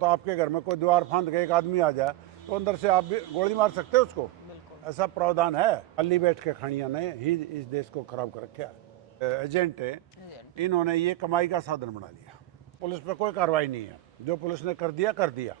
तो आपके घर में कोई दीवार फांद के एक आदमी आ जाए तो अंदर से आप भी गोली मार सकते हो उसको। ऐसा प्रावधान है। अल्ली बैठ के खानिया ने ही इस देश को खराब कर रखा है। एजेंट है, इन्होंने ये कमाई का साधन बना लिया। पुलिस पर कोई कार्रवाई नहीं है, जो पुलिस ने कर दिया।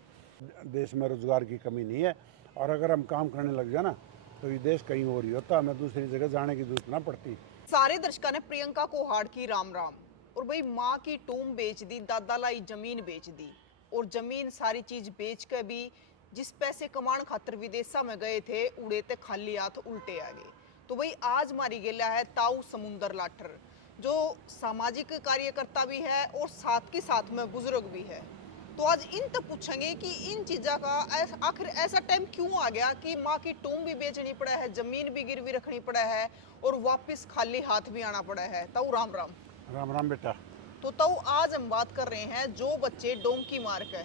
देश में रोजगार की कमी नहीं है, और अगर हम काम करने लग जाए ना तो ये देश कहीं और ही होता, हमें दूसरी जगह जाने की जरूरत ना पड़ती। सारे दर्शकों ने प्रियंका को हाड़ की राम राम। और भाई माँ की टूम बेच दी, दादा लाई जमीन बेच दी, और जमीन सारी चीज बेच के भी जिस पैसे कमाण खातर विदेशा में गए थे उड़े थे खाली हाथ उल्टे आ गए। तो भाई आज मारी गेला है ताऊ समुंदर लाठर, जो सामाजिक कार्यकर्ता भी है और साथ के साथ में बुजुर्ग भी है। तो आज इन तक पूछेंगे कि इन चीज़ों का आखिर ऐसा टाइम क्यों आ गया कि माँ की टूम भी बेचनी पड़ा है, जमीन भी गिरवी रखनी पड़ा है, और वापस खाली हाथ भी आना पड़ा है। ताऊ राम राम। राम राम बेटा। तो ताऊ आज हम बात कर रहे हैं जो बच्चे डोंकी मार के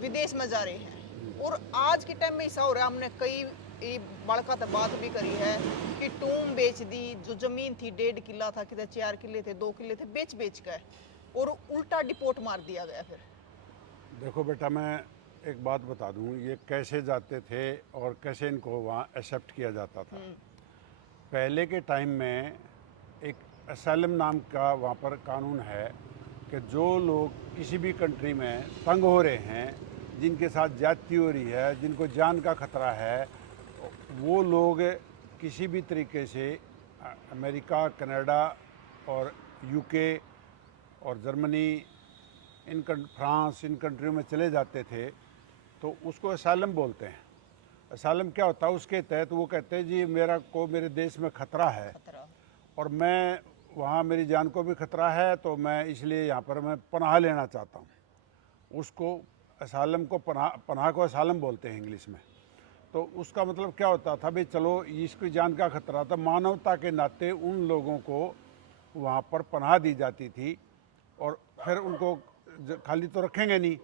विदेश में जा रहे हैं, और आज के टाइम में ऐसा हो रहा है, हमने कई बड़का तो बात भी करी है कि टूम बेच दी, जो जमीन थी 1.5 किला था, कितने 4 किले थे, 2 किले थे, बेच के और उल्टा डिपोर्ट मार दिया गया। फिर देखो बेटा, मैं एक बात बता दूं, ये कैसे जाते थे और कैसे इनको वहाँ एक्सेप्ट किया जाता था। पहले के टाइम में एक असैलम नाम का वहाँ पर कानून है कि जो लोग किसी भी कंट्री में तंग हो रहे हैं, जिनके साथ ज्यादती हो रही है, जिनको जान का खतरा है, वो लोग किसी भी तरीके से अमेरिका, कनाडा और यूके और जर्मनी, फ्रांस, इन कंट्रियों में चले जाते थे, तो उसको असालम बोलते हैं। असालम क्या होता है? उसके तहत वो कहते हैं जी मेरे देश में खतरा है और मैं वहाँ मेरी जान को भी खतरा है, तो मैं इसलिए यहाँ पर मैं पनाह लेना चाहता हूँ। उसको असालम को पनाह को असालम बोलते हैं इंग्लिश में। तो उसका मतलब क्या होता था? भाई चलो, इसकी जान का खतरा था, मानवता के नाते उन लोगों को वहाँ पर पनाह दी जाती थी, और फिर उनको खाली तो रखेंगे नहीं,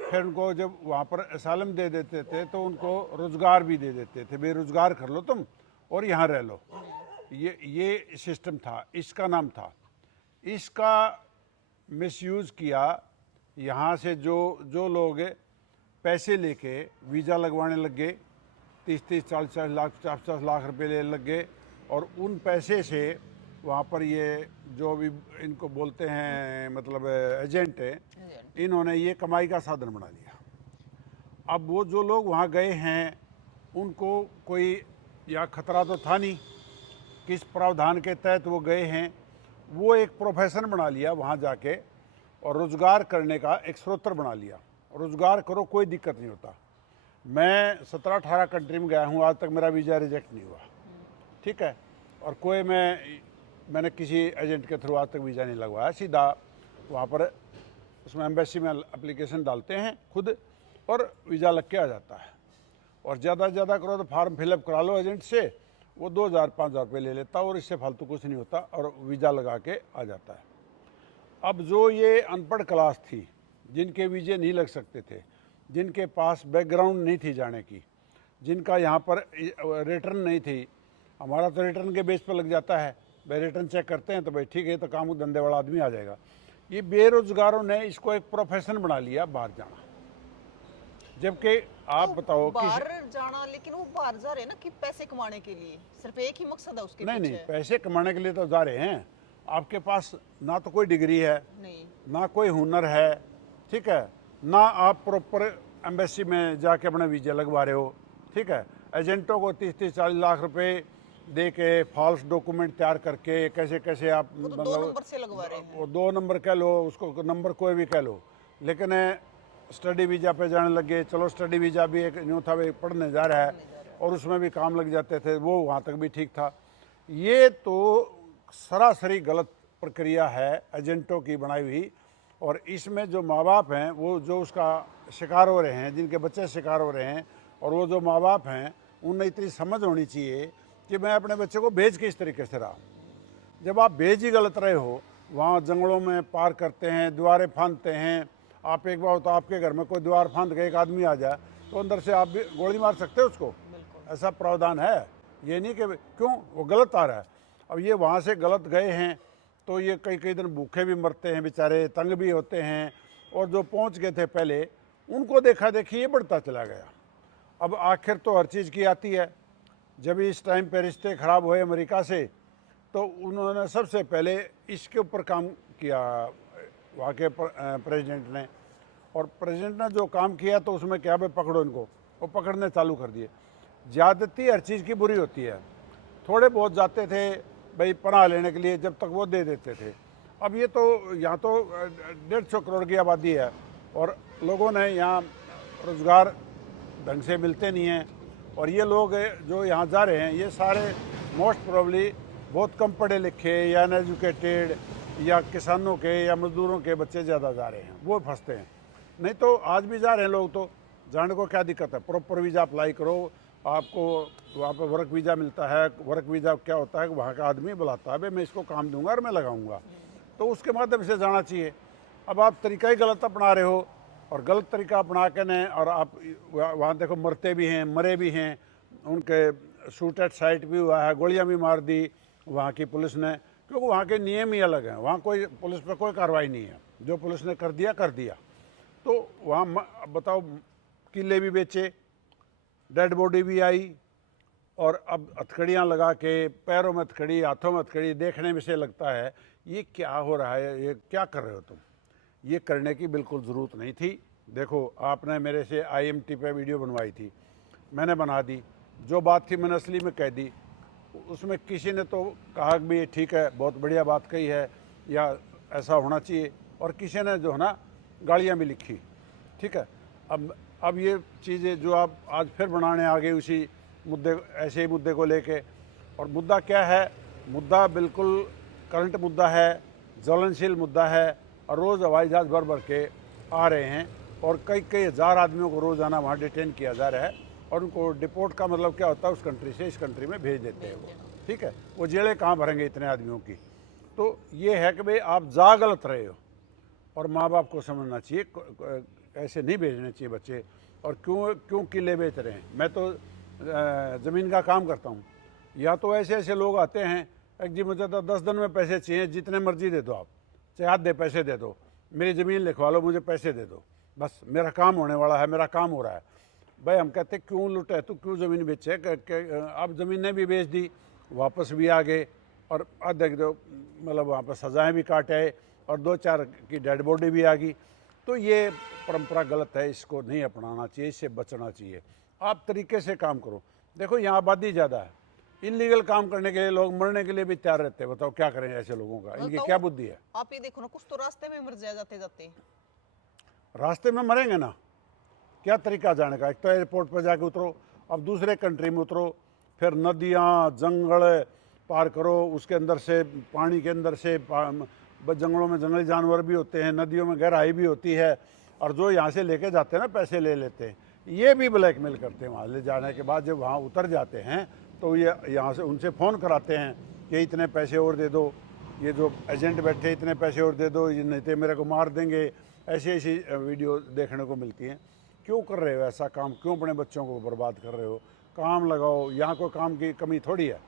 फिर उनको जब वहाँ पर असालम दे देते थे तो उनको रोज़गार भी दे देते थे, बेरोज़गार कर लो तुम और यहाँ रह लो। ये सिस्टम था, इसका नाम था। इसका मिसयूज़ किया यहाँ से जो लोग पैसे लेके वीज़ा लगवाने लग गए, 30-30, 40-40 लाख, 50-50 लाख रुपए ले लग गए, और उन पैसे से वहाँ पर ये जो भी इनको बोलते हैं मतलब एजेंट है, इन्होंने ये कमाई का साधन बना लिया। अब वो जो लोग वहाँ गए हैं उनको कोई या खतरा तो था नहीं, किस प्रावधान के तहत वो गए हैं, वो एक प्रोफेशन बना लिया वहाँ जाके, और रोज़गार करने का एक स्रोत बना लिया। रोज़गार करो, कोई दिक्कत नहीं होता। मैं 17-18 कंट्री में गया हूँ, आज तक मेरा वीज़ा रिजेक्ट नहीं हुआ, ठीक है। और कोई मैंने किसी एजेंट के थ्रू आज तक वीज़ा नहीं लगवाया, सीधा वहाँ पर उसमें एम्बेसी में एप्लीकेशन डालते हैं खुद, और वीज़ा लग के आ जाता है। और ज़्यादा से ज़्यादा करो तो फार्म फिलअप करा लो एजेंट से, वो 2,000-5,000 रुपये ले लेता, और इससे फालतू कुछ नहीं होता, और वीज़ा लगा के आ जाता है। अब जो ये अनपढ़ क्लास थी, जिनके वीज़े नहीं लग सकते थे, जिनके पास बैकग्राउंड नहीं थी जाने की, जिनका यहाँ पर रिटर्न नहीं थी, हमारा तो रिटर्न के बेस पर लग जाता है, भाई रिटर्न चेक करते हैं तो भाई ठीक है, तो काम धंधे वाला आदमी आ जाएगा। ये बेरोजगारों ने इसको एक प्रोफेशन बना लिया, बाहर जाना। जबकि आप बताओ बाहर जाना, लेकिन वो बाहर जा रहे हैं ना कि पैसे कमाने के लिए, सिर्फ एक ही मकसद है उसके पीछे। नहीं, पैसे कमाने के लिए तो जा रहे हैं। आपके पास ना तो कोई डिग्री है, नहीं, ना कोई हुनर है, ठीक है, ना आप प्रॉपर एम्बेसी में जाके अपना वीज़ा लगवा रहे हो, ठीक है। एजेंटों को 30-40 लाख रुपए दे के फॉल्स डॉक्यूमेंट तैयार करके कैसे आप वो तो 2 नंबर से लगवा रहे हैं। वो 2 नंबर कह लो, उसको नंबर कोई भी कह लो, लेकिन स्टडी वीज़ा पे जाने लग गए। चलो, स्टडी वीज़ा भी एक न्यू था, पढ़ने जा रहा है, और उसमें भी काम लग जाते थे, वो वहाँ तक भी ठीक था। ये तो सरासरी गलत प्रक्रिया है एजेंटों की बनाई हुई। और इसमें जो माँ बाप हैं, वो जो उसका शिकार हो रहे हैं, जिनके बच्चे शिकार हो रहे हैं, और वो जो माँ बाप हैं, उन्हें इतनी समझ होनी चाहिए कि मैं अपने बच्चे को भेज किस तरीके से रहा। जब आप भेज ही गलत रहे हो, वहाँ जंगलों में पार करते हैं, दीवारें फांदते हैं। आप एक बार तो आपके घर में कोई दीवार फांद के एक आदमी आ जाए तो अंदर से आप भी गोली मार सकते हो उसको। ऐसा प्रावधान है, ये नहीं कि क्यों वो गलत आ रहा है। अब ये वहाँ से गलत गए हैं तो ये कई दिन भूखे भी मरते हैं बेचारे, तंग भी होते हैं, और जो पहुँच गए थे पहले उनको देखा देखी ये बढ़ता चला गया। अब आखिर तो हर चीज़ की आती है। जब इस टाइम पे रिश्ते ख़राब हुए अमेरिका से, तो उन्होंने सबसे पहले इसके ऊपर काम किया वहाँ के प्रेसिडेंट ने। और प्रेसिडेंट ने जो काम किया तो उसमें क्या, भाई पकड़ो इनको, वो पकड़ने चालू कर दिए। ज़्यादती हर चीज़ की बुरी होती है। थोड़े बहुत जाते थे भाई पनाह लेने के लिए, जब तक वो दे देते थे। अब ये तो यहाँ तो 150 करोड़ की आबादी है और लोगों ने यहाँ रोज़गार ढंग से मिलते नहीं हैं। और ये लोग जो यहाँ जा रहे हैं ये सारे मोस्ट प्रोबेबली बहुत कम पढ़े लिखे या अनएजुकेटेड या किसानों के या मजदूरों के बच्चे ज़्यादा जा रहे हैं, वो फंसते हैं। नहीं तो आज भी जा रहे हैं लोग, तो जाने को क्या दिक्कत है। प्रॉपर वीज़ा अप्लाई करो, आपको वहाँ पे वर्क वीज़ा मिलता है। वर्क वीज़ा क्या होता है कि वहाँ का आदमी बुलाता है, भाई मैं इसको काम दूंगा और मैं लगाऊंगा, तो उसके माध्यम से जाना चाहिए। अब आप तरीका ही गलत अपना रहे हो और गलत तरीका अपना के ने, और आप वहाँ देखो मरते भी हैं, मरे भी हैं, उनके शूट एट साइट भी हुआ है, गोलियाँ भी मार दी वहाँ की पुलिस ने, क्योंकि वहाँ के नियम ही अलग हैं। वहाँ कोई पुलिस पर कोई कार्रवाई नहीं है, जो पुलिस ने कर दिया कर दिया। तो वहाँ बताओ किले भी बेचे, डेड बॉडी भी आई, और अब हथकड़ियाँ लगा के, पैरों में हथकड़ी, हाथों में हथकड़ी, देखने में से लगता है ये क्या हो रहा है, ये क्या कर रहे हो तुम। ये करने की बिल्कुल ज़रूरत नहीं थी। देखो आपने मेरे से IMT पे वीडियो बनवाई थी, मैंने बना दी, जो बात थी मैंने असली में कह दी। उसमें किसी ने तो कहा कि भाई ठीक है, बहुत बढ़िया बात कही है या ऐसा होना चाहिए, और किसी ने जो है ना गालियाँ भी लिखी। ठीक है, अब ये चीज़ें जो आप आज फिर बनाने आ गए उसी मुद्दे, ऐसे ही मुद्दे को लेके। और मुद्दा क्या है, मुद्दा बिल्कुल करंट मुद्दा है, ज्वलनशील मुद्दा है, और रोज़ हवाई जहाज़ भर भर के आ रहे हैं और कई कई हज़ार आदमियों को रोज़ाना वहाँ डिटेन किया जा रहा है। और उनको डिपोर्ट का मतलब क्या होता है, उस कंट्री से इस कंट्री में भेज देते हैं वो। ठीक है, वो जेलें कहाँ भरेंगे इतने आदमियों की। तो ये है कि भाई आप जा गलत रहे हो, और माँ बाप को समझना चाहिए ऐसे नहीं भेजने चाहिए बच्चे। और क्यों किले बेच रहे हैं। मैं तो ज़मीन का काम करता हूँ, या तो ऐसे ऐसे लोग आते हैं कि जी मुझे तो 10 दिन में पैसे चाहिए, जितने मर्जी दे दो आप, चाहे आधे पैसे दे दो, मेरी ज़मीन लिखवा लो, मुझे पैसे दे दो, बस मेरा काम होने वाला है, मेरा काम हो रहा है। भाई हम कहते क्यों लुटे, तू क्यों ज़मीन बेचे। अब ज़मीनें भी बेच दी, वापस भी आ गए, और आधे दो मतलब वहाँ पर सज़ाएँ भी काट आए, और 2-4 की डेड बॉडी भी आ गई। तो ये परंपरा गलत है, इसको नहीं अपनाना चाहिए, इससे बचना चाहिए। आप तरीके से काम करो। देखो यहाँ आबादी ज़्यादा है, इनलीगल काम करने के लिए लोग मरने के लिए भी तैयार रहते हैं। बताओ क्या करें ऐसे लोगों का, इनकी क्या बुद्धि है। आप ये देखो ना, कुछ तो रास्ते में मर जाए जाते जाते। रास्ते में मरेंगे ना, क्या तरीका जाने का। एक तो एयरपोर्ट पर जाके उतरो, अब दूसरे कंट्री में उतरो, फिर नदियाँ जंगल पार करो, उसके अंदर से पानी के अंदर से जंगलों में जंगली जानवर भी होते हैं, नदियों में गहराई भी होती है, और जो यहाँ से लेके जाते हैं ना पैसे ले लेते हैं, ये भी ब्लैकमेल करते हैं। वहाँ ले जाने के बाद जब वहाँ उतर जाते हैं तो ये यहाँ से उनसे फ़ोन कराते हैं कि इतने पैसे और दे दो, ये जो एजेंट बैठे इतने पैसे और दे दो, ये नहीं तो मेरे को मार देंगे। ऐसी ऐसी वीडियो देखने को मिलती हैं। क्यों कर रहे हो ऐसा काम, क्यों अपने बच्चों को बर्बाद कर रहे हो। काम लगाओ, यहाँ कोई काम की कमी थोड़ी है।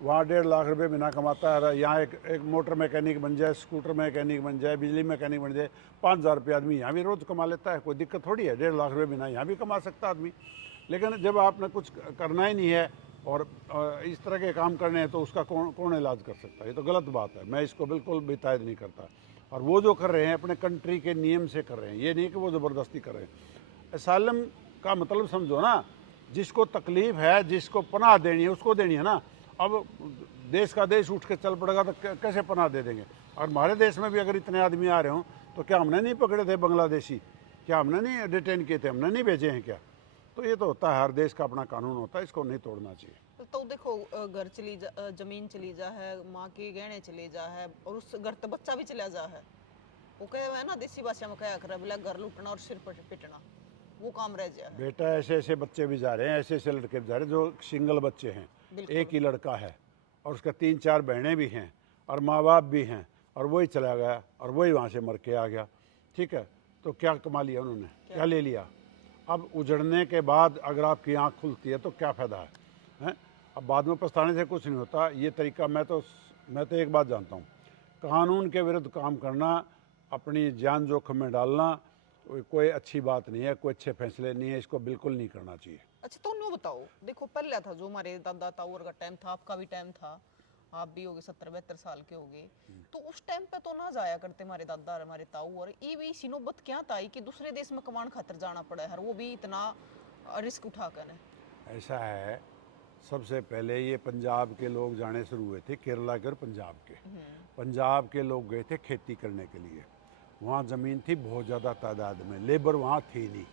वहाँ 1.5 लाख रुपए महीना कमाता है, यहाँ एक मोटर मैकेनिक बन जाए, स्कूटर मैकेनिक बन जाए, बिजली मैकेनिक बन जाए, 5,000 रुपये आदमी यहाँ भी रोज़ कमा लेता है, कोई दिक्कत थोड़ी है। 1.5 लाख रुपये महीना यहाँ भी कमा सकता आदमी। लेकिन जब आपने कुछ करना ही नहीं है और इस तरह के काम करने हैं, तो उसका कौन इलाज कर सकता है। ये तो गलत बात है, मैं इसको बिल्कुल भी तायद नहीं करता। और वो जो कर रहे हैं अपने कंट्री के नियम से कर रहे हैं, ये नहीं कि वो ज़बरदस्ती कर रहे हैं। असालम का मतलब समझो ना, जिसको तकलीफ़ है, जिसको पनाह देनी है उसको देनी है ना। अब देश का देश उठ के चल पड़ेगा तो कैसे पनाह दे देंगे। और हमारे देश में भी अगर इतने आदमी आ रहे हों तो क्या हमने नहीं पकड़े थे बांग्लादेशी, क्या हमने नहीं डिटेन किए थे, हमने नहीं भेजे हैं क्या। तो ये तो होता है, हर देश का अपना कानून होता है, इसको नहीं तोड़ना चाहिए। तो देखो, घर चली जा, जमीन चली जा है, माँ के गहने चले जा है, और उस घर तो बच्चा भी चला जा है। वो कहे हुआ है ना, देसी भाषा में कहा कर बोला, घर लूटना और सिर पर पिटना, वो काम रह जाए। बेटा ऐसे ऐसे बच्चे भी जा रहे हैं, ऐसे ऐसे लड़के भी जा रहे हैं जो सिंगल बच्चे हैं, एक ही लड़का है और उसका 3-4 बहनें भी हैं और माँ बाप भी हैं, और वही चला गया और वही वहाँ से मर के आ गया। ठीक है, तो क्या कमा लिया उन्होंने, क्या ले लिया। अब उजड़ने के बाद अगर आपकी आँख खुलती है तो क्या फ़ायदा है। अब बाद में पछताने से कुछ नहीं होता। ये तरीका मैं तो एक बात जानता हूँ, कानून के विरुद्ध काम करना, अपनी जान जोखिम में डालना, कोई अच्छी बात नहीं है, कोई अच्छे फैसले नहीं है, इसको बिल्कुल नहीं करना चाहिए। अच्छा तो नो बताओ, देखो पहले था जो हमारे दादा ताऊर का टाइम था, आपका भी टाइम था, आप भी होगे 70-72 साल के होगे, तो उस टाइम पे तो ना जाया करते हमारे दादा और हमारे ताऊ, और ये भी इसी नौबत क्या था कि दूसरे देश में कमाने खातर जाना पड़ा है, और वो भी इतना रिस्क उठा कर। ऐसा है, सबसे पहले ये पंजाब के लोग जाने शुरू हुए थे, केरला के और पंजाब के। पंजाब के लोग गए थे खेती करने के लिए, वहाँ ज़मीन थी बहुत ज़्यादा तादाद में, लेबर वहाँ थी नहीं,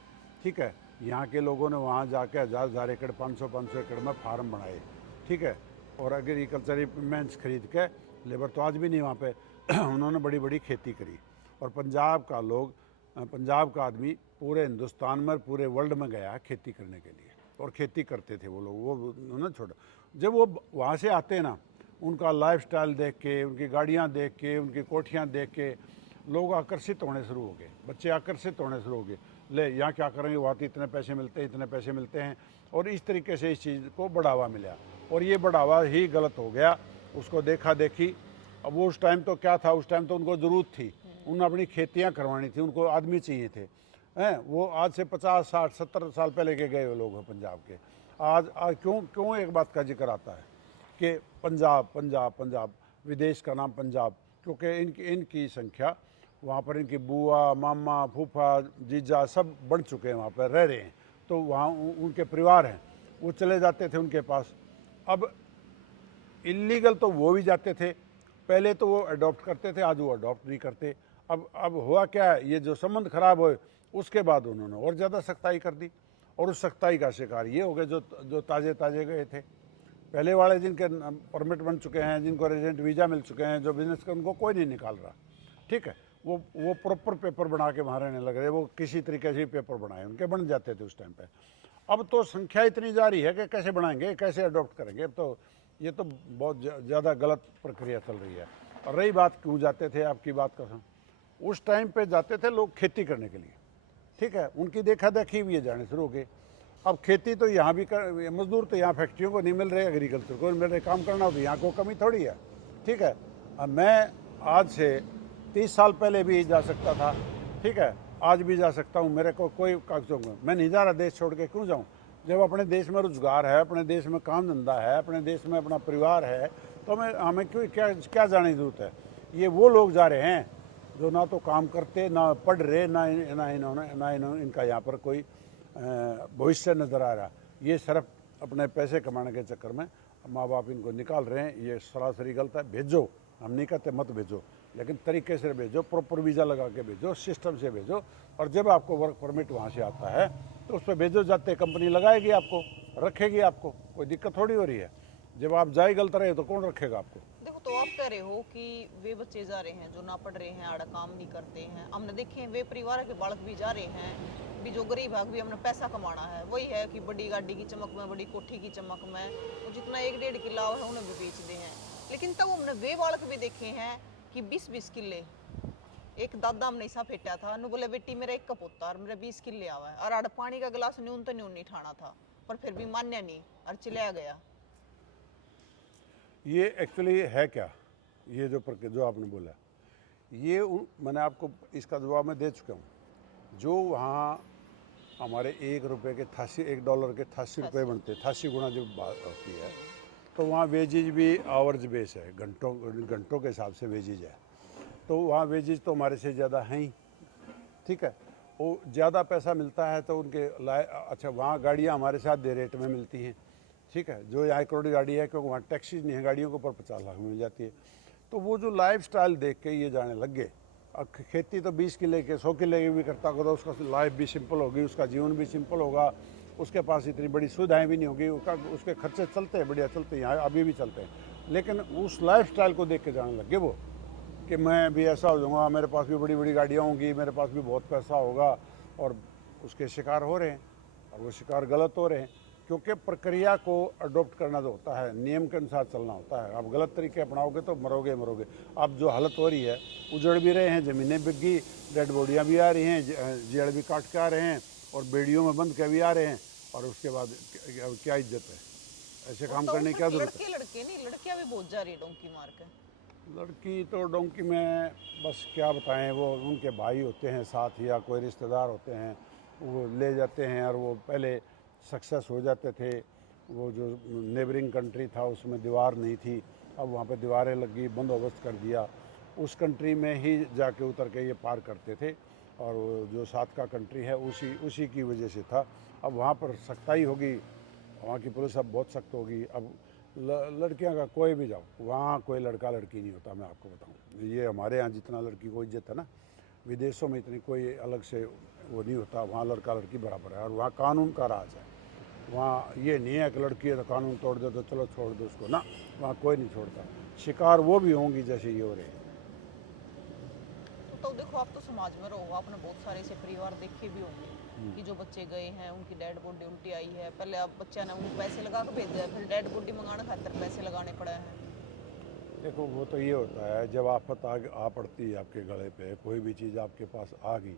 ठीक है। यहाँ के लोगों ने वहाँ जाके 1000 एकड़ 500 एकड़ में फार्म बनाए, ठीक है, और एग्रीकल्चर इक्विपमेंट्स खरीद के, लेबर तो आज भी नहीं वहाँ पे उन्होंने बड़ी बड़ी खेती करी। और पंजाब का लोग, पंजाब का आदमी पूरे हिंदुस्तान में, पूरे वर्ल्ड में गया खेती करने के लिए, और खेती करते थे वो लोग, वो उन्होंने छोड़ा। जब वो वहाँ से आते हैं ना, उनका लाइफस्टाइल देख के, उनकी गाड़ियाँ देख के, उनकी कोठियाँ देख के लोग आकर्षित होने शुरू हो गए, बच्चे आकर्षित होने शुरू हो गए, ले यहाँ क्या करेंगे, वहाँ तो इतने पैसे मिलते हैं, इतने पैसे मिलते हैं, और इस तरीके से इस चीज़ को बढ़ावा मिला, और ये बढ़ावा ही गलत हो गया, उसको देखा देखी। अब वो उस टाइम तो क्या था, उस टाइम तो उनको ज़रूरत थी, उन्हें अपनी खेतियाँ करवानी थी, उनको आदमी चाहिए थे, हैं। वो आज से 50, 60, 70 साल पहले के गए हुए लोग हैं पंजाब के। आज क्यों एक बात का जिक्र आता है कि पंजाब पंजाब पंजाब, विदेश का नाम पंजाब, क्योंकि इनकी संख्या वहाँ पर, इनकी बुआ, मामा, फूफा, जीजा सब बढ़ चुके हैं, वहाँ पर रह रहे हैं, तो वहाँ उनके परिवार हैं, वो चले जाते थे उनके पास। अब इलीगल तो वो भी जाते थे, पहले तो वो अडॉप्ट करते थे, आज वो अडॉप्ट नहीं करते। अब हुआ क्या है, ये जो संबंध खराब हुए उसके बाद उन्होंने और ज़्यादा सख्ताई कर दी, और उस सख्ताई का शिकार ये हो गए जो ताज़े गए थे। पहले वाले जिनके परमिट बन चुके हैं, जिनको रेजिडेंट वीज़ा मिल चुके हैं, जो बिजनेस कर, उनको कोई नहीं निकाल रहा, ठीक है। वो प्रॉपर पेपर बना के वहाँ रहने लग रहे, वो किसी तरीके से पेपर बनाए, उनके बन जाते थे उस टाइम पे। अब तो संख्या इतनी जा रही है कि कैसे बनाएंगे, कैसे अडॉप्ट करेंगे। अब तो ये तो बहुत ज़्यादा गलत प्रक्रिया चल रही है। और रही बात क्यों जाते थे, आपकी बात का, उस टाइम पे जाते थे लोग खेती करने के लिए, ठीक है, उनकी देखा देखी भी ये जाने शुरू हो गए। अब खेती तो यहाँ भी कर, मजदूर तो यहाँ फैक्ट्रियों को नहीं मिल रहे, एग्रीकल्चर को मिल रहे, काम करना हो तो यहाँ को कमी थोड़ी है, ठीक है। अब मैं आज से 30 साल पहले भी जा सकता था, ठीक है, आज भी जा सकता हूँ, मेरे को कोई कागजों में, मैं नहीं जा रहा, देश छोड़ के क्यों जाऊँ। जब अपने देश में रोजगार है, अपने देश में काम धंधा है, अपने देश में अपना परिवार है, तो हमें क्यों क्या जाने की ज़रूरत है। ये वो लोग जा रहे हैं जो ना तो काम करते, ना पढ़ रहे, ना इनका यहाँ पर कोई भविष्य नज़र आ रहा। ये सिर्फ अपने पैसे कमाने के चक्कर में माँ बाप इनको निकाल रहे हैं, ये सरासरी गलत है। भेजो, हम नहीं कहते मत भेजो, लेकिन तरीके से भेजो, प्रॉपर वीज़ा लगा के भेजो, सिस्टम से भेजो, और जब आपको वर्क परमिट वहाँ से आता है तो उस पर भेजो, जाते कंपनी लगाएगी आपको, रखेगी आपको, कोई दिक्कत थोड़ी हो रही है। जब आप जाए गलत रहे तो कौन रखेगा आपको। देखो तो आप कह रहे हो कि वे बच्चे जा रहे हैं जो ना पढ़ रहे हैं, आड़ा काम नहीं करते हैं, हमने देखे हैं वे परिवार के बालक भी जा रहे हैं, भी जो गरीब है भी हमने पैसा कमाना है, वही है कि बड़ी गाड़ी की चमक में, बड़ी कोठी की चमक में, वो जितना 1-1.5 किला है उन्हें भी बेचते हैं। लेकिन तब हमने वे बालक भी देखे हैं कि 20-20 किले, एक दादा हमने ऐसा फेटा था, नु बोले बेटी मेरा एक कपोता और मेरा 20 किले आवा है, और आड़ पानी का गिलास न्यून तो न्यून नहीं ठाना था, पर फिर भी मान्य नहीं और चला गया। ये एक्चुअली है क्या, ये जो आपने बोला, ये मैंने आपको इसका जवाब मैं दे चुका हूँ। जो वहाँ हमारे $1 के 88 रुपये बनते, 88 गुना जब बात होती है, तो वहाँ वेजेज भी आवर्ज बेस है, घंटों के हिसाब से वेजेज है, तो वहाँ वेजेज तो हमारे से ज़्यादा हैं ही, ठीक है। वो ज़्यादा पैसा मिलता है तो उनके अच्छा, वहाँ गाड़ियाँ हमारे साथ दे रेट में मिलती हैं, ठीक है, जो यहाँ 1 करोड़ गाड़ी है, क्योंकि वहाँ टैक्सीज नहीं है गाड़ियों के ऊपर, 50 लाख मिल जाती है। तो वो जो लाइफस्टाइल देख के ये जाने लग गए। अब खेती तो 20 किले के 100 किले की भी करता होगा तो उसका लाइफ भी सिंपल होगी, उसका जीवन भी सिंपल होगा, उसके पास इतनी बड़ी सुविधाएं भी नहीं होगी, उसके खर्चे चलते हैं, बढ़िया चलते हैं, यहाँ अभी भी चलते हैं। लेकिन उस लाइफस्टाइल को देख के जाने लग गए वो कि मैं भी ऐसा हो जाऊँगा, मेरे पास भी बड़ी बड़ी गाड़ियाँ होंगी, मेरे पास भी बहुत पैसा होगा, और उसके शिकार हो रहे हैं, और वो शिकार गलत हो रहे हैं। क्योंकि प्रक्रिया को अडॉप्ट करना जो होता है, नियम के अनुसार चलना होता है। आप गलत तरीके अपनाओगे तो मरोगे। अब जो हालत हो रही है, उजड़ भी रहे हैं, ज़मीनें बिक गई, डेड बॉडियाँ भी आ रही हैं, जेड़ भी काट के आ रहे हैं, और बेड़ियों में बंद के भी आ रहे हैं, और उसके बाद क्या इज्जत है, ऐसे काम करने की क्या जरूरत है। लड़के नहीं, लड़कियां भी बहुत जा रही है डोंकी मार के। लड़की तो डोंकी में बस क्या बताएं, वो उनके भाई होते हैं साथ या कोई रिश्तेदार होते हैं, वो ले जाते हैं और वो पहले सक्सेस हो जाते थे। वो जो नेबरिंग कंट्री था उसमें दीवार नहीं थी, अब वहाँ पे दीवारें लगी, बंदोबस्त कर दिया, उस कंट्री में ही जाके उतर के ये पार करते थे। और वो जो साथ का कंट्री है उसी उसी की वजह से था। अब वहाँ पर सख्ताई होगी, वहाँ की पुलिस अब बहुत सख्त होगी। अब लड़कियां का कोई भी जाओ, वहाँ कोई लड़का लड़की नहीं होता। मैं आपको बताऊँ, ये हमारे यहाँ जितना लड़की को इज्जत है ना, विदेशों में इतनी कोई अलग से वो नहीं होता। वहाँ लड़का लड़की बराबर है और वहाँ कानून का राज है। वहाँ ये नहीं है कि लड़की है तो कानून तोड़ दो तो चलो छोड़ दो उसको, ना, वहाँ कोई नहीं छोड़ता। शिकार वो भी होंगी जैसे ये हो रहे हैं। तो देखो, आप तो समाज में रहो, आपने बहुत सारे ऐसे परिवार देखे भी होंगे कि जो बच्चे गए हैं उनकी डेड बॉडी उल्टी आई है, पहले अब बच्चा ने उनको पैसे लगा के भेज दिया, फिर डेड बॉडी मंगाने खातिर पैसे लगाने पड़े हैं। देखो वो तो ये होता है, जब आफत आ पड़ती है आपके गले पे, कोई भी चीज़ आपके पास आ गई,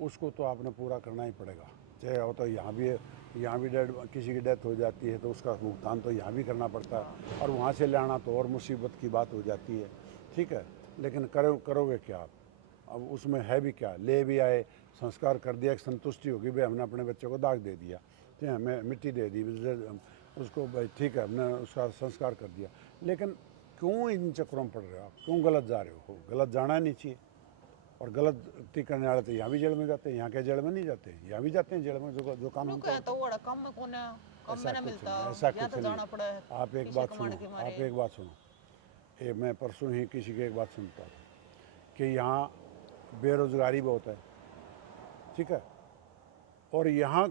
उसको तो आपने पूरा करना ही पड़ेगा। चाहे हो तो यहाँ भी डेड किसी की डेथ हो जाती है तो उसका भुगतान तो यहाँ भी करना पड़ता है, और वहाँ से लाना तो और मुसीबत की बात हो जाती है। ठीक है, लेकिन करोगे क्या आप? अब उसमें है भी क्या, ले भी आए, संस्कार कर दिया, एक संतुष्टि होगी भाई हमने अपने बच्चे को दाग दे दिया, ठीक है, हमें मिट्टी दे दी उसको, भाई ठीक है हमने उसका संस्कार कर दिया। लेकिन क्यों इन चक्करों में पड़ रहे हो आप? क्यों गलत जा रहे हो? गलत जाना नहीं चाहिए। और गलती करने वाले तो यहाँ भी जेल में जाते हैं, यहाँ के जेल में नहीं जाते, यहाँ भी जाते हैं जेल में जो कानून क्यों तो बड़ा कम में कौन है, कम में ऐसा ना कुछ मिलता, नहीं, ऐसा या कुछ तो नहीं। जाना पड़ा है आप एक पैसे बात कमाने सुनो, के मारे। आप एक बात सुनो, ये मैं परसों ही किसी की एक बात सुनता था कि यहाँ बेरोजगारी बहुत है, ठीक है, और यहाँ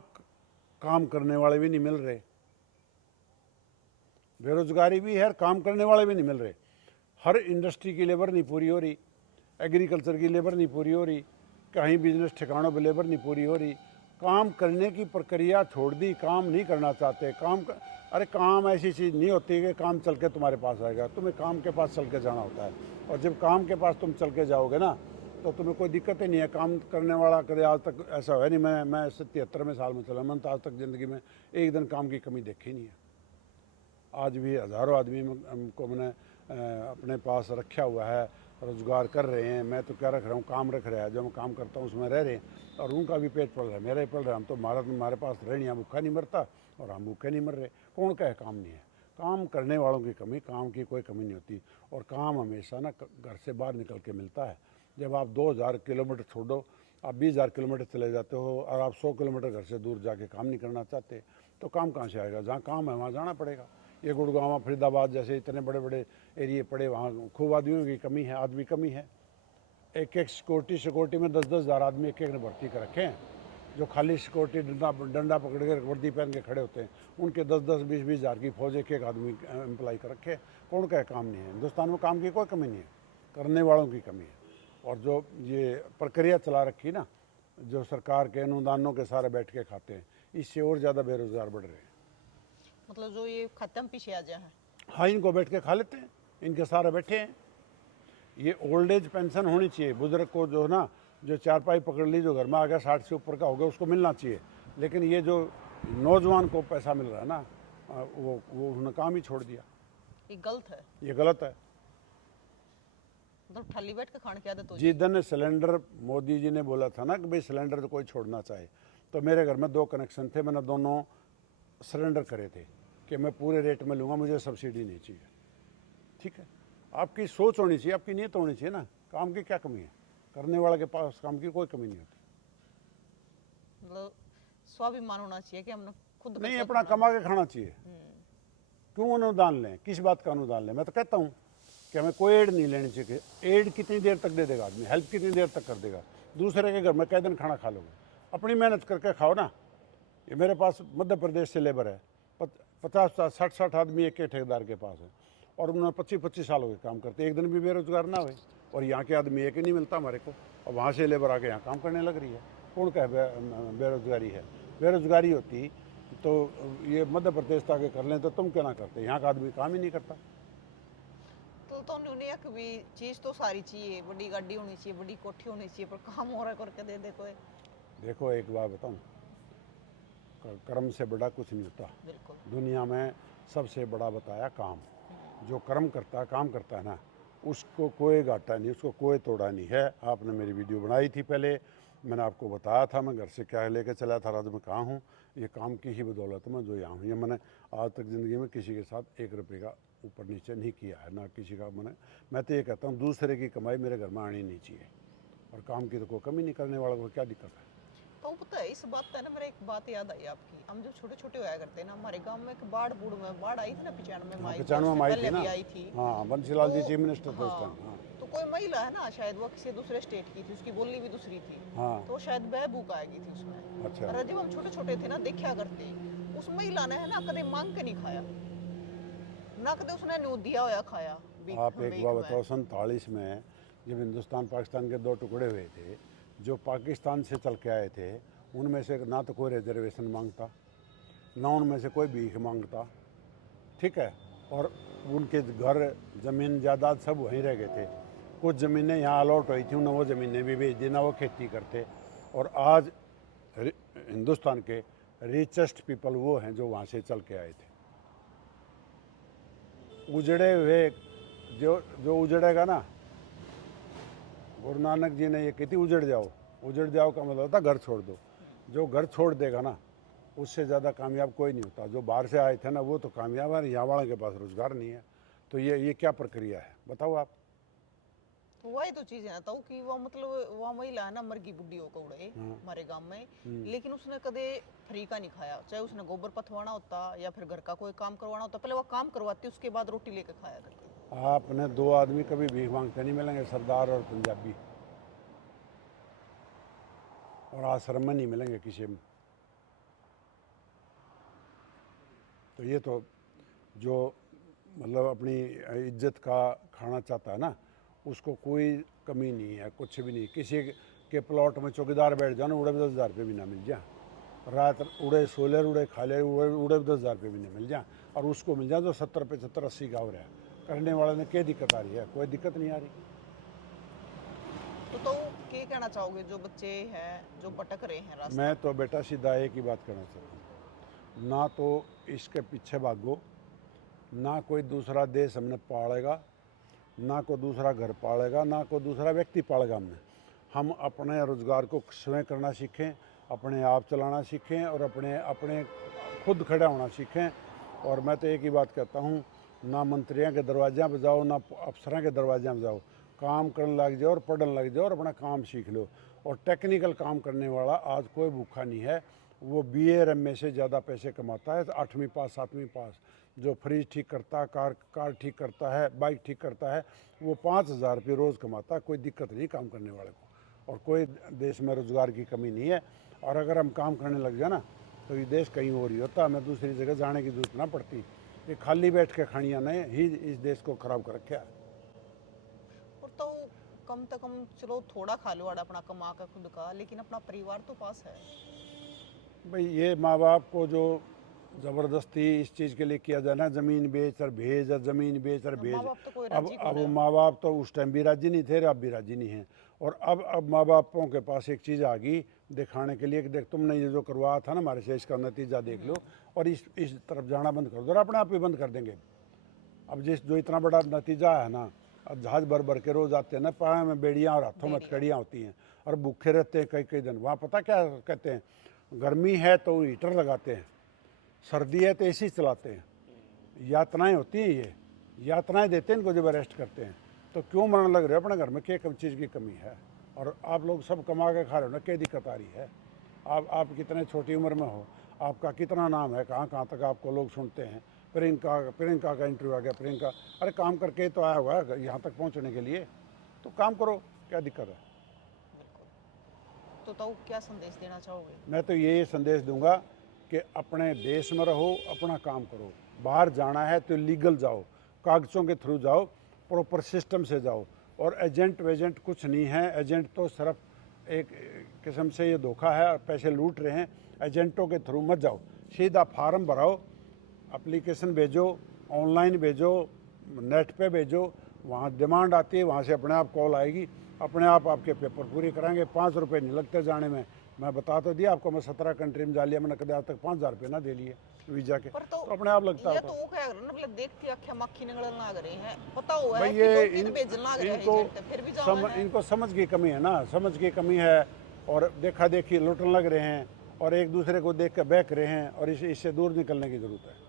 काम करने वाले भी नहीं मिल रहे। बेरोजगारी भी है, काम करने वाले भी नहीं मिल रहे। हर इंडस्ट्री की लेबर नहीं पूरी हो रही, एग्रीकल्चर की लेबर नहीं पूरी हो रही, कहीं बिजनेस ठिकानों पर लेबर नहीं पूरी हो रही। काम करने की प्रक्रिया छोड़ दी, काम नहीं करना चाहते। अरे काम ऐसी चीज़ नहीं होती कि काम चल के तुम्हारे पास आएगा, तुम्हें काम के पास चल के जाना होता है। और जब काम के पास तुम चल के जाओगे ना तो तुम्हें कोई दिक्कत ही नहीं है। काम करने वाला कदे आज तक ऐसा है नहीं, मैं 73वें साल में चला, मैंने तो आज तक ज़िंदगी में एक दिन काम की कमी देखी नहीं है। आज भी हज़ारों आदमी को मैंने अपने पास रखा हुआ है, रोज़गार कर रहे हैं। मैं तो क्या रख रहा हूँ, काम रख रहा है, जो मैं काम करता हूँ उसमें रह रहे हैं, और उनका भी पेट पल रहा है, मेरा ही पल रहा है। हम तो हमारे पास रहने, यहाँ भूखा नहीं मरता और हम भूखे नहीं मर रहे। कौन कहे काम नहीं है? काम करने वालों की कमी, काम की कोई कमी नहीं होती। और काम हमेशा ना घर से बाहर निकल के मिलता है। जब आप 2000 किलोमीटर छोड़ो, आप 20,000 किलोमीटर चले जाते हो और आप 100 किलोमीटर घर से दूर जाके काम नहीं करना चाहते, तो काम कहाँ से आएगा? जहाँ काम है वहाँ जाना पड़ेगा। ये गुड़गांव, फरीदाबाद जैसे इतने बड़े बड़े एरिए पड़े, वहाँ खूब आदमियों की कमी है, आदमी कमी है। एक एक सिक्योरिटी में 10-10 हज़ार आदमी एक ने भर्ती कर रखे हैं। जो खाली सिक्योरिटी डंडा पकड़ के वर्दी पहन के खड़े होते हैं, उनके 10-10, 20-20 हज़ार की फौज एक आदमी एम्प्लॉय कर रखे हैं। कौन का काम नहीं है? हिंदुस्तान में काम की कोई कमी नहीं है, करने वालों की कमी है। और जो ये प्रक्रिया चला रखी ना, जो सरकार के अनुदानों के सारे बैठ के खाते हैं, इससे और ज़्यादा बेरोजगार बढ़ रहे हैं। मतलब जो ये खत्म पीछे आ जाए। हाँ, इनको बैठ के खा लेते हैं, इनके सारे बैठे हैं। ये ओल्ड एज पेंशन होनी चाहिए बुजुर्ग को, जो ना, जो चारपाई पकड़ ली, जो घर में आ गया 60 से ऊपर का हो गया, उसको मिलना चाहिए। लेकिन ये जो नौजवान को पैसा मिल रहा है ना, वो उन्होंने काम ही छोड़ दिया। ये गलत है, ये गलत है। मतलब ठल्ली बैठ के खाने की आदत हो जाए। जिधन सिलेंडर, मोदी जी ने बोला था ना कि भाई सिलेंडर तो कोई छोड़ना चाहे, तो मेरे घर में 2 कनेक्शन थे, मैंने दोनों सरेंडर करे थे कि मैं पूरे रेट में लूँगा, मुझे सब्सिडी नहीं चाहिए। ठीक है, आपकी सोच होनी चाहिए, आपकी नीयत होनी चाहिए ना। काम की क्या कमी है? करने वाले के पास काम की कोई कमी नहीं होती। मतलब स्वाभिमान होना चाहिए कि हमने खुद नहीं, करके अपना खाना कमा के खाना चाहिए। क्यों अनुदान लें? किस बात का अनुदान लें? मैं तो कहता हूँ कि हमें कोई एड नहीं लेनी चाहिए। एड कितनी देर तक दे देगा आदमी? हेल्प कितनी देर तक कर देगा? दूसरे के घर में कै दिन खाना खा लोगे? अपनी मेहनत करके खाओ ना। ये मेरे पास मध्य प्रदेश से लेबर है, 50-60 आदमी एक ठेकेदार के पास है, और उन्होंने 25-25 साल हो गए काम करते, एक दिन भी बेरोजगार ना हुए। और यहाँ के आदमी एक ही नहीं मिलता हमारे को, और वहाँ से लेबर आके यहाँ काम करने लग रही है। कौन कहे बेरोजगारी है? बेरोजगारी होती तो ये मध्य प्रदेश आके कर लें, तो तुम क्या ना करते? यहाँ का आदमी काम ही नहीं करता। तो उन्हें एक भी चीज तो सारी चाहिए, बड़ी गाड़ी होनी चाहिए, बड़ी कोठी होनी चाहिए, पर काम हो रहा करके दे दे कोई। देखो एक बात बताऊँ, कर्म से बड़ा कुछ नहीं होता बिल्कुल। दुनिया में। सबसे बड़ा बताया काम। जो कर्म करता है, काम करता है ना, उसको कोई घाटा नहीं, उसको कोई तोड़ा नहीं है। आपने मेरी वीडियो बनाई थी पहले, मैंने आपको बताया था मैं घर से क्या लेकर चला था, आज मैं कहाँ हूँ। ये काम की ही बदौलत में जो यहाँ हूँ। ये मैंने आज तक ज़िंदगी में किसी के साथ 1 रुपये का ऊपर नीचे नहीं किया है, ना किसी का। मैं तो ये कहता हूँ दूसरे की कमाई मेरे घर में आनी नहीं चाहिए, और काम की तो कोई कमी नहीं करने वाला को क्या दिक्कत है। तो पता है इस बात है ना, मेरे एक बात याद आई आपकी। हम जब छोटे छोटे होया करते ना, हमारे गांव में एक बाढ़ बूढ़ में बाढ़ आई थी ना 95 में, हाँ, आई थी, 95 उससे में आई पहले थी ना। भी आई थी। हाँ, बंसीलाल जी तो चीफ मिनिस्टर थे उस हाँ, टाइम। हाँ तो कोई महिला है ना, शायद वो किसी दूसरे स्टेट की थी, उसकी बोली भी दूसरी थी, हाँ। तो वो शायद बहबूक आएगी थी उसमें। अच्छा। और जब हम छोटे छोटे थे ना, देखा करते, उस महिला ने है ना कदे मांग के नहीं खाया ना, कदे उसने न्यू दिया होया खाया आप एक भीख बात में। बताओ, 47 में जब हिंदुस्तान पाकिस्तान के 2 टुकड़े हुए थे, जो पाकिस्तान से चल के आए थे, उनमें से ना तो कोई रिजर्वेशन मांगता, ना उनमें से कोई भीख मांगता, ठीक है। और उनके घर ज़मीन जायदाद सब वहीं रह गए थे। कुछ ज़मीनें यहाँ अलॉट हुई थी, उन्होंने वो ज़मीनें भी बेच दी, ना वो खेती करते। और आज हिंदुस्तान के रिचेस्ट पीपल वो हैं जो वहाँ से चल के आए थे। उजड़े हुए जो जो उजड़ेगा ना, गुरु नानक जी ने ये कही थी, उजड़ जाओ। उजड़ जाओ का मतलब होता घर छोड़ दो। जो घर छोड़ देगा ना, उससे ज़्यादा कामयाब कोई नहीं होता। जो बाहर से आए थे ना वो तो कामयाब है, यहाँ वाले के पास रोजगार नहीं है। तो ये क्या प्रक्रिया है बताओ आप। तो वही तो चीज है ना, तो कि वो मतलब वो महिला है ना, मरगी बुढ़ी होकर उड़े हमारे गांव में, लेकिन उसने कदे फ्री का नहीं खाया। चाहे उसने गोबर पथवाना होता या फिर घर का कोई काम करवाना होता, पहले वो काम करवाती, उसके बाद रोटी लेकर खाया करती। आपने 2 आदमी कभी भीख मांगते नहीं मिलेंगे, सरदार और पंजाबी, और आश्रम में नहीं मिलेंगे किसी में। तो ये तो जो मतलब अपनी इज्जत का खाना चाहता है ना, उसको कोई कमी नहीं है, कुछ भी नहीं। किसी के प्लॉट में चौकीदार बैठ जाओ ना, उड़े भी 10,000 रुपये भी ना मिल जाए। रात उड़े सो ले, उड़े खा ले, उड़े भी 10,000 रुपये भी ना मिल जाए, और उसको मिल जाए जो 70, 75, 80 का हो रहा है। करने वाले ने क्या दिक्कत आ रही है? कोई दिक्कत नहीं आ रही। तो क्या कहना चाहोगे जो बच्चे हैं जो भटक रहे हैं रास्ते? मैं तो बेटा सीधा एक ही बात कहना चाहता हूँ, ना तो इसके पीछे भागो, ना कोई दूसरा देश हमने पालेगा, ना कोई दूसरा घर पालेगा, ना कोई दूसरा व्यक्ति पालेगा हम अपने रोज़गार को स्वयं करना सीखें, अपने आप चलाना सीखें, और अपने अपने खुद खड़ा होना सीखें। और मैं तो एक ही बात कहता हूँ, ना मंत्रियों के दरवाजे पर जाओ, ना अफसरों के दरवाजे पर जाओ। काम करने लग जाओ और पढ़ने लग जाओ और अपना काम सीख लो। और टेक्निकल काम करने वाला आज कोई भूखा नहीं है। वो BA MA से ज़्यादा पैसे कमाता है, 8वीं पास 7वीं पास। जो फ्रिज ठीक करता है, कार ठीक करता है, बाइक ठीक करता है, वो 5,000 रुपये रोज़ कमाता है। कोई दिक्कत नहीं काम करने वाले को, और कोई देश में रोज़गार की कमी नहीं है। और अगर हम काम करने लग जाए ना, तो ये देश कहीं और ही होता, हमें दूसरी जगह जाने की जरूरत ना पड़ती। ये खाली बैठ के खानिया ने ही इस देश को ख़राब कर रखा है। और तो कम से कम चलो थोड़ा खा लो अपना कमा कर खुद का, लेकिन अपना परिवार तो पास है। भाई ये माँ बाप को जो ज़बरदस्ती इस चीज़ के लिए किया जाना, ज़मीन बेच और भेज, और ज़मीन बेच और भेज। माँ बाप तो कोई अब राजी अब कौन है। माँ बाप तो उस टाइम भी राजी नहीं थे, अब भी राजी नहीं हैं। और अब माँ बापों के पास एक चीज़ आ गई दिखाने के लिए कि देख तुमने ये जो करवाया था ना हमारे से, इसका नतीजा देख लो, और इस तरफ जाना बंद कर दो, और अपने आप ही बंद कर देंगे। अब जो इतना बड़ा नतीजा है ना, अब जहाज भर भर के रोज़ आते हैं ना, पाए में बेड़ियाँ और हाथों में हथकड़ियाँ होती हैं, और भूखे रहते हैं कई कई दिन। वहाँ पता क्या कहते हैं, गर्मी है तो हीटर लगाते हैं, सर्दी है तो AC चलाते हैं। यातनाएं होती हैं, ये यातनाएं देते हैं इनको जब अरेस्ट करते हैं। तो क्यों मरने लग रहे हो अपने घर में? क्या कम चीज़ की कमी है? और आप लोग सब कमा के खा रहे हो ना, क्या दिक्कत आ रही है? आप कितने छोटी उम्र में हो, आपका कितना नाम है, कहाँ कहाँ तक आपको लोग सुनते हैं। प्रियंका का इंटरव्यू आ गया, प्रियंका अरे काम करके तो आया हुआ है यहाँ तक पहुँचने के लिए, तो काम करो, क्या दिक्कत है? बिल्कुल। तो क्या संदेश देना चाहोगे? मैं तो ये संदेश दूंगा कि अपने देश में रहो, अपना काम करो। बाहर जाना है तो लीगल जाओ, कागज़ों के थ्रू जाओ, प्रॉपर सिस्टम से जाओ। और एजेंट वेजेंट कुछ नहीं है। एजेंट तो सिर्फ एक किस्म से ये धोखा है, पैसे लूट रहे हैं। एजेंटों के थ्रू मत जाओ, सीधा फार्म भराओ, एप्लीकेशन भेजो, ऑनलाइन भेजो, नेट पे भेजो, वहाँ डिमांड आती है, वहाँ से अपने आप कॉल आएगी, अपने आप आपके पेपर पूरे कराएंगे। 5 रुपये नहीं लगते जाने में, मैं बता तो दिया आपको, मैं 17 कंट्री में जा लिया, मैंने कभी आज तक 5,000 रुपये ना दे लिए वीजा के, पर तो अपने आप लगता ये था। तो वो क्या कर रहे हैं ना, मतलब देखती आंखें मक्खी निकलने लग रही हैं, पता हुआ है भाई कि ये डोंगी तो भेजने लग रहे हैं इनको एजेंट, फिर भी जाना है। इनको समझ की कमी है ना, समझ की कमी है, और देखा देखी लुटने लग रहे हैं, और एक दूसरे को देख कर बहक रहे हैं, और इससे दूर निकलने की ज़रूरत है।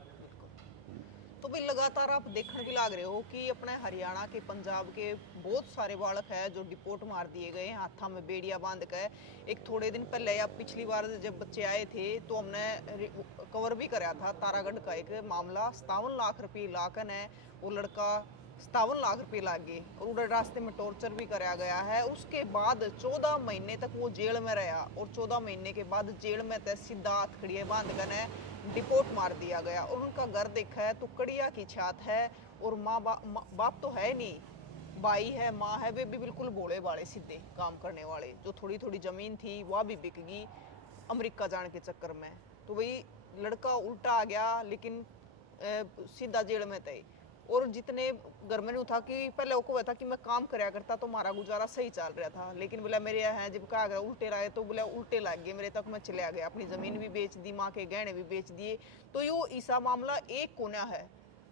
तो भाई लगातार आप देखने भी लग रहे हो कि अपने हरियाणा के, पंजाब के बहुत सारे बालक हैं जो डिपोर्ट मार दिए गए हैं हाथा में बेड़िया बांध कर। एक थोड़े दिन पहले या पिछली बार जब बच्चे आए थे तो हमने कवर भी कराया था तारागढ़ का एक मामला, 57 लाख रुपये लाकन है वो लड़का, 57 लाख रुपये लाग गए और उधर रास्ते में टॉर्चर भी कराया गया है। उसके बाद 14 महीने तक वो जेल में रहा, और 14 महीने के बाद जेल में तय सीधा हथकड़िए बांध कर डिपोर्ट मार दिया गया। और उनका घर देखा है तो कड़िया की छात है, और बाप तो है नहीं, भाई है, माँ है, वे भी बिल्कुल भोले वाले सीधे काम करने वाले। जो थोड़ी थोड़ी जमीन थी वह भी बिक गई अमेरिका जाने के चक्कर में। तो वही लड़का उल्टा आ गया, लेकिन सीधा जेल में थे। और जितने घर में था कि पहले वो था कि मैं काम कराया करता तो हमारा गुजारा सही चल रहा था, लेकिन बोला मेरे यहाँ जब कहा गया उल्टे रहे तो बोला उल्टे लग गए मेरे तक, मैं चले गया, अपनी जमीन भी बेच दी, माँ के गहने भी बेच दिए। तो यो ऐसा मामला एक कोना है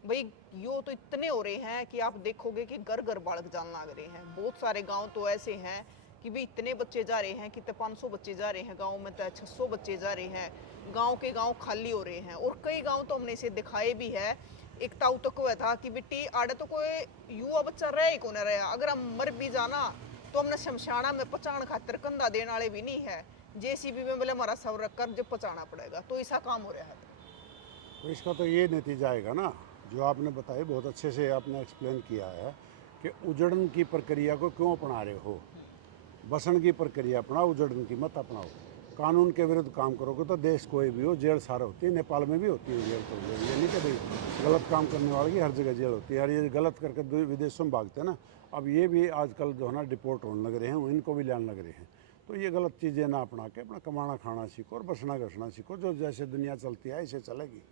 भाई, यो तो इतने हो रहे हैं कि आप देखोगे कि घर घर बालक जान लग रहे हैं। बहुत सारे गांव तो ऐसे हैं कि भाई इतने बच्चे जा रहे हैं, कितने 500 बच्चे जा रहे हैं गांव में, तो 600 बच्चे जा रहे हैं, गांव के गांव खाली हो रहे हैं। और कई गांव तो हमने इसे दिखाए भी है। एक ताऊ तक हुआ था कि बेटी आड़े तो कोई युवा बच्चा रह ही को न रहा, अगर हम मर भी जाना तो हमने शमशाना में पचाण खातिर कंधा देने वाले भी नहीं है, जेसीबी में बोले हमारा सब रख कर जो पचाना पड़ेगा। तो ऐसा काम हो रहा है। तो इसका तो ये नतीजा आएगा ना, जो आपने बताया बहुत अच्छे से आपने एक्सप्लेन किया है कि उजड़न की प्रक्रिया को क्यों अपना रहे हो, बसन की प्रक्रिया अपनाओ, उजड़न की मत अपनाओ। कानून के विरुद्ध काम करोगे तो देश कोई भी हो जेल सारा होती है, नेपाल में भी होती है जेल। तो ये नहीं कि भाई गलत काम करने वाले की हर जगह जेल होती है, हर ये गलत करके विदेशों में भागते हैं ना। अब ये भी आजकल जो है ना डिपोर्ट होने लग रहे हैं, इनको भी लाने लग रहे हैं। तो ये गलत चीज़ें ना अपना के अपना कमाना खाना सीखो और बसना घसना सीखो, जो जैसे दुनिया चलती है ऐसे चलेगी।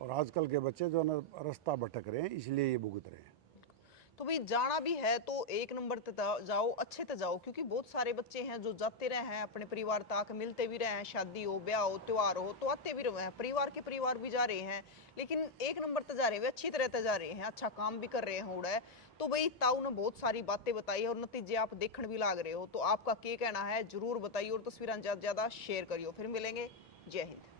और आजकल के बच्चे जो है ना रास्ता भटक रहे हैं, इसलिए ये भुगत रहे हैं। तो भाई जाना भी है तो एक नंबर पे जाओ, अच्छे से जाओ, क्योंकि बहुत सारे बच्चे हैं जो जाते रहे हैं अपने परिवार तक, मिलते भी रहे हैं, शादी हो, ब्याह हो, त्योहार हो तो आते भी रहे हैं, परिवार के परिवार भी जा रहे हैं, लेकिन एक नंबर पे जा रहे हैं, अच्छी तरह से जा रहे हैं, अच्छा काम भी कर रहे हैं उड़ा है। तो भाई ताऊ ने बहुत सारी बातें बताई और नतीजे आप देखने भी लाग रहे हो। तो आपका क्या कहना है जरूर बताइए, और तस्वीरें ज्यादा ज्यादा शेयर करियो। फिर मिलेंगे, जय हिंद।